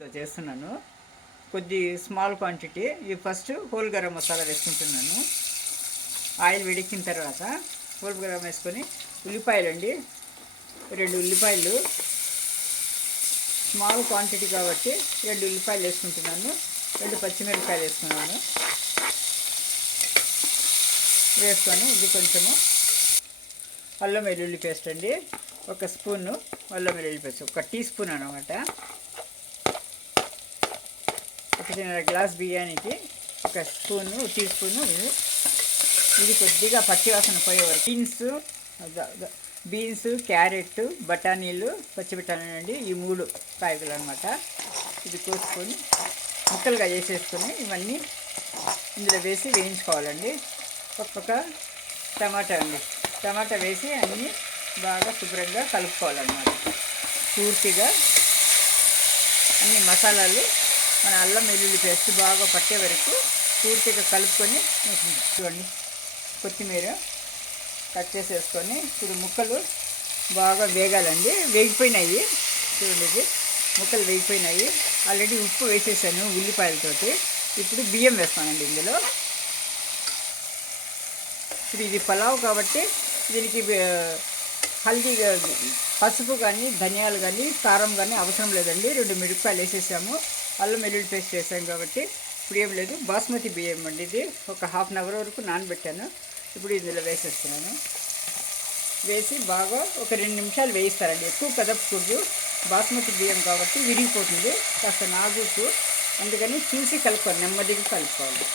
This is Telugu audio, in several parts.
చేస్తున్నాను కొద్ది స్మాల్ క్వాంటిటీ. ఇది ఫస్ట్ హోల్ గరం మసాలా వేసుకుంటున్నాను. ఆయిల్ వేడెక్కిన తర్వాత హోల్ గరం వేసుకొని ఉల్లిపాయలు అండి, 2 ఉల్లిపాయలు, స్మాల్ క్వాంటిటీ కాబట్టి 2 ఉల్లిపాయలు వేసుకుంటున్నాను. 2 పచ్చిమిరపకాయలు వేసుకున్నాను. వేసుకొని ఇది కొంచెము అల్లం వెల్లుల్లి పేస్ట్ అండి, 1 స్పూను అల్లం వెల్లుల్లి పేస్ట్, 1 టీ స్పూన్ అన్నమాట. 1.5 గ్లాస్ బియ్యానికి 1 స్పూను, టీ స్పూను. ఇది కొద్దిగా పచ్చివాసన పోయేవారు. బీన్స్, క్యారెట్, బఠానీలు, పచ్చి బఠానీలు అండి, ఈ 3 కాయలు అనమాట. ఇది కోసుకొని ముక్కలుగా చేసేసుకొని ఇవన్నీ ఇందులో వేసి వేయించుకోవాలండి. ఒక టమాటా అండి, టమాటా వేసి అన్నీ బాగా శుభ్రంగా కలుపుకోవాలన్నమాట. పూర్తిగా అన్ని మసాలాలు మన అల్లం వెల్లుల్లి పేస్ట్ బాగా పట్టే వరకు పూర్తిగా కలుపుకొని చూడండి. కొత్తిమీర కట్ చేసేసుకొని ఇప్పుడు ముక్కలు బాగా వేగాలండి. వేగిపోయినాయి చూడండి, ఇది ముక్కలు వేగిపోయినాయి. ఆల్రెడీ ఉప్పు వేసేసాను ఉల్లిపాయలతోటి. ఇప్పుడు బియ్యం వేస్తానండి ఇందులో. ఇప్పుడు ఇది పలావ్ కాబట్టి దీనికి హల్దీ, పసుపు కానీ, ధనియాలు కానీ, కారం కానీ అవసరం లేదండి. 2 మిరపకాయలు వేసేసాము, అల్లం వెల్లుల్లి పేస్ట్ చేసాం కాబట్టి ఇప్పుడు ఏం లేదు. బాస్మతి బియ్యం అండి, ఇది ఒక ½ అవర్ వరకు నానబెట్టాను. ఇప్పుడు ఇందులో వేసేస్తున్నాను. వేసి బాగా ఒక 2 నిమిషాలు వేయిస్తారండి, ఎక్కువ కదపకూడదు. బాస్మతి బియ్యం కాబట్టి విరిగిపోతుంది, కాస్త నాజూకు, అందుకని చూసి కలుపుకోవాలి, నెమ్మదిగా కలుపుకోవాలి.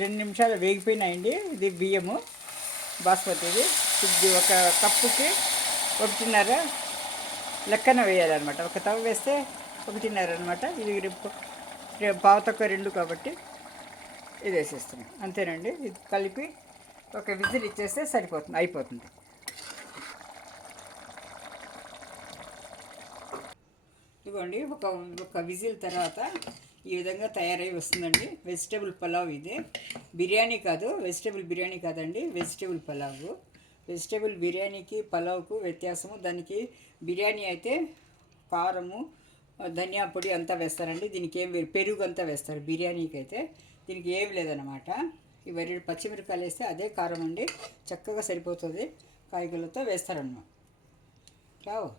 2 నిమిషాలు వేగిపోయినాయండి. ఇది బియ్యము బాస్మతిది. ఇది 1 కప్పుకి 1.5 లెక్కన వేయాలన్నమాట. 1 తవ వేస్తే 1.5 అనమాట. ఇది పావు తక్కువ 2 కాబట్టి ఇది వేసేస్తున్నాం, అంతేనండి. ఇది కలిపి ఒక విజిల్ ఇచ్చేస్తే సరిపోతుంది, అయిపోతుంది. ఇదిగోండి, ఒక విజిల్ తర్వాత ఈ విధంగా తయారై వస్తుందండి. వెజిటేబుల్ పలావ్ ఇది. బిర్యానీ కాదు, వెజిటేబుల్ బిర్యానీ కాదండి, వెజిటేబుల్ పలావ్. వెజిటేబుల్ బిర్యానీకి పలావ్కు వ్యత్యాసము. దానికి బిర్యానీ అయితే కారము, ధనియా పొడి అంతా వేస్తారండి. దీనికి ఏం పెరుగు అంతా వేస్తారు. బిర్యానీకి అయితే దీనికి ఏం లేదన్నమాట. ఈ 2 పచ్చిమిరపకాయలు వేస్తే అదే కారం అండి, చక్కగా సరిపోతుంది. కాయగూరలతో వేస్తారన్నమాట. రావు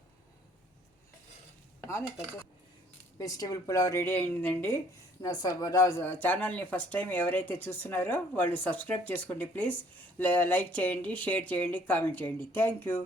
వెజిటేబుల్ పులావ్ రెడీ అయిందండి. నా ఛానల్ని ఫస్ట్ టైం ఎవరైతే చూస్తున్నారో వాళ్ళు సబ్స్క్రైబ్ చేసుకోండి ప్లీజ్. లైక్ చేయండి, షేర్ చేయండి, కామెంట్ చేయండి. Thank you.